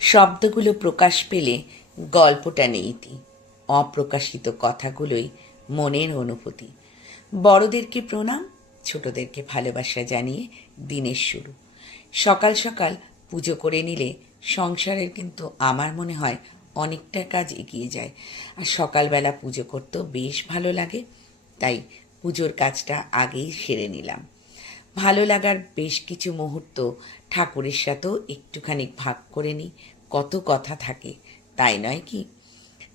শব্দগুলো প্রকাশ পেলে গল্পটা নেইতি, অপ্রকাশিত কথাগুলোই মনের অনুভূতি। বড়দেরকে প্রণাম, ছোটদেরকে ভালোবাসা জানিয়ে দিনের শুরু। সকাল সকাল পুজো করে নিলে সংসারের কিন্তু আমার মনে হয় অনেকটা কাজ এগিয়ে যায়। আর সকালবেলা পুজো করতেও বেশ ভালো লাগে, তাই পুজোর কাজটা আগেই সেরে নিলাম। ভালো লাগার বেশ কিছু মুহূর্ত ঠাকুরের সাথেও একটুখানি ভাগ করে নিই, কত কথা থাকে, তাই নয় কি?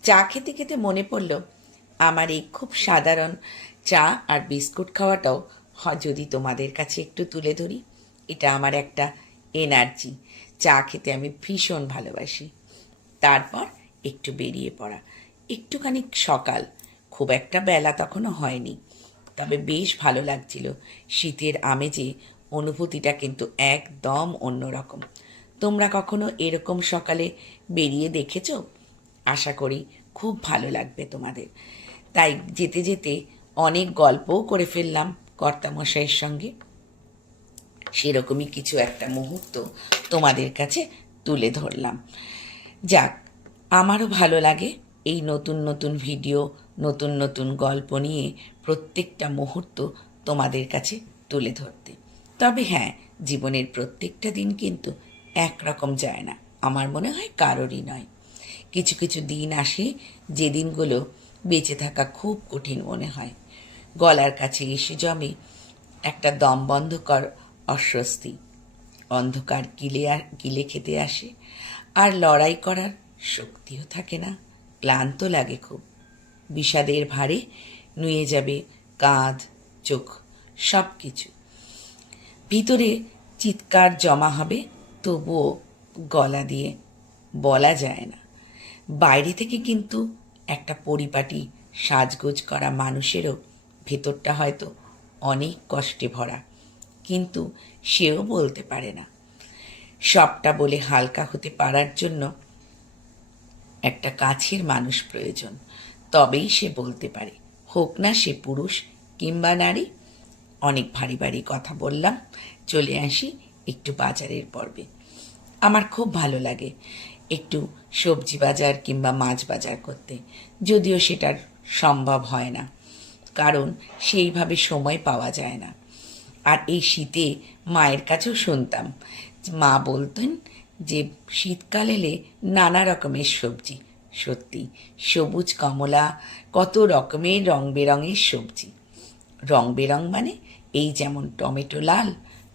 চা খেতে খেতে মনে পড়ল আমার এই খুব সাধারণ চা আর বিস্কুট খাওয়াটাও যদি তোমাদের কাছে একটু তুলে ধরি। এটা আমার একটা এনার্জি। চা খেতে আমি ভীষণ ভালোবাসি। তারপর একটু বেরিয়ে পড়া, একটুখানি সকাল, খুব একটা বেলা তখনও হয়নি, তবে বেশ ভালো লাগছিল। শীতের আমেজে অনুভূতিটা কিন্তু একদম অন্যরকম। তোমরা কখনো এরকম সকালে বেরিয়ে দেখেছো? আশা করি খুব ভালো লাগবে তোমাদের। তাই যেতে যেতে অনেক গল্পও করে ফেললাম কর্তামশাইয়ের সঙ্গে। সেরকমই কিছু একটা মুহূর্ত তোমাদের কাছে তুলে ধরলাম। যাক, আমারও ভালো লাগে এই নতুন নতুন ভিডিও, নতুন নতুন গল্প নিয়ে প্রত্যেকটা মুহূর্ত তোমাদের কাছে তুলে ধরতে। তবে হ্যাঁ, জীবনের প্রত্যেকটা দিন কিন্তু একরকম যায় না, আমার মনে হয় কারোরই নয়। কিছু কিছু দিন আসে যে দিনগুলো বেঁচে থাকা খুব কঠিন মনে হয়। গলার কাছে এসে জমে একটা দম বন্ধকর অস্বস্তি। অন্ধকার গিলে খেতে আসে, আর লড়াই করার শক্তিও থাকে না। ক্লান্ত লাগে খুব। বিষাদের ভারে নুয়ে যাবে কাঁধ, চোখ, সব কিছু। ভিতরে চিৎকার জমা হবে, তবুও গলা দিয়ে বলা যায় না। বাইরে থেকে কিন্তু একটা পরিপাটি সাজগোজ করা মানুষেরও ভেতরটা হয়তো অনেক কষ্টে ভরা, কিন্তু সেও বলতে পারে না। সবটা বলে হালকা হতে পারার জন্য একটা কাছের মানুষ প্রয়োজন, তবেই সে বলতে পারে, হোক না সে পুরুষ কিংবা নারী। অনেক ভারী ভারী কথা বললাম, চলে আসি একটু বাজারের পর্বে। আমার খুব ভালো লাগে একটু সবজি বাজার কিংবা মাছ বাজার করতে, যদিও সেটার সম্ভব হয় না, কারণ সেইভাবে সময় পাওয়া যায় না। আর এই শীতে মায়ের কাছেও শুনতাম, মা বলতেন যে শীতকাল এলে নানা রকমের সবজি, সত্যি সবুজ কমলা, কত রকমের রং বেরঙের সবজি। রং বেরং মানে এই যেমন টমেটো লাল,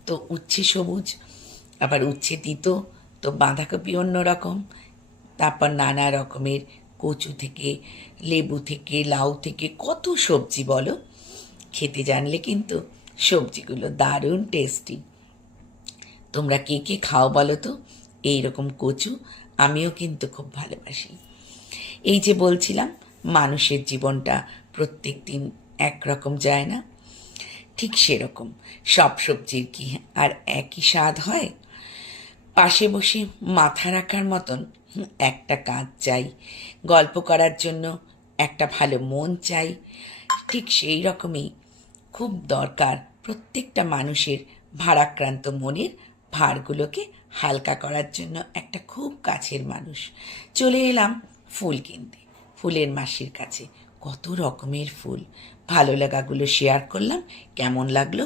তো উচ্ছে সবুজ, আবার উচ্ছে তিতো, তো বাঁধাকপি অন্যরকম, তারপর নানা রকমের কচু থেকে, লেবু থেকে, লাউ থেকে, কত সবজি বলো। খেতে জানলে কিন্তু সবজিগুলো দারুণ টেস্টি। তোমরা কে কে খাও বলো তো এইরকম কচু? আমিও কিন্তু খুব ভালোবাসি। এই যে বলছিলাম, মানুষের জীবনটা প্রত্যেক দিন একরকম যায় না, ঠিক সেরকম সব সবজির কি আর একই স্বাদ হয়? পাশে বসে মাথা রাখার মতন একটা কাজ চাই, গল্প করার জন্য একটা ভালো মন চাই। ঠিক সেই রকমই খুব দরকার প্রত্যেকটা মানুষের ভারাক্রান্ত মনের ভারগুলোকে হালকা করার জন্য একটা খুব কাছের মানুষ। চলে এলাম ফুল কিনতে, ফুলের মাসির কাছে। কত রকমের ফুল, ভালো লাগাগুলো শেয়ার করলাম, কেমন লাগলো